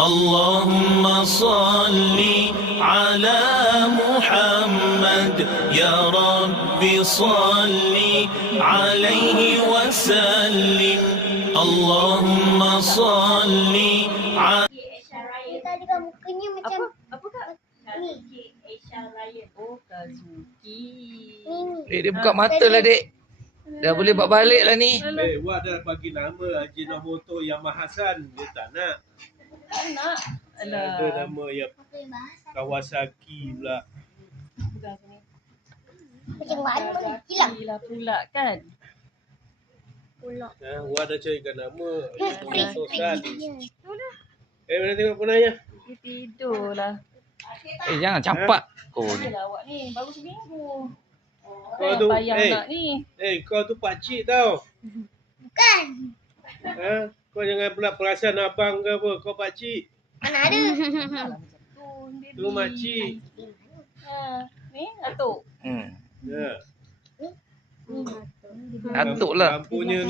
اللهم صل على محمد يا رب صل عليه وسلم اللهم صل على Tadi kan mukanya macam Apa kak? ni. Oh, Kazuki. Ni. Dia buka mata lah, dek. Dah boleh buat balik lah ni. Wak dah bagi nama Ajinomoto Yamaha-san. Dia tak nak. Tak nak. Ada nama yang Apa yang bahasa? Kawasaki pula. Pegang sini. Macam mana? Hilang. Gila pula kan? Pulak. Wak dah carikan nama Ajinomoto-san. Itulah. Mana tengok punanya? Dia tidur lah. Jangan campak. Oh, Yelah awak ni. Baru seminggu. Kau tu, Bayang nak ni. kau tu pakcik tau. Bukan. Kau jangan pula perasan abang ke apa. Kau pakcik. Mana ada? Alah macam tu. Baby. Tu makcik. Ni Atuk. Ya. Atuk lah. Lampunya ni.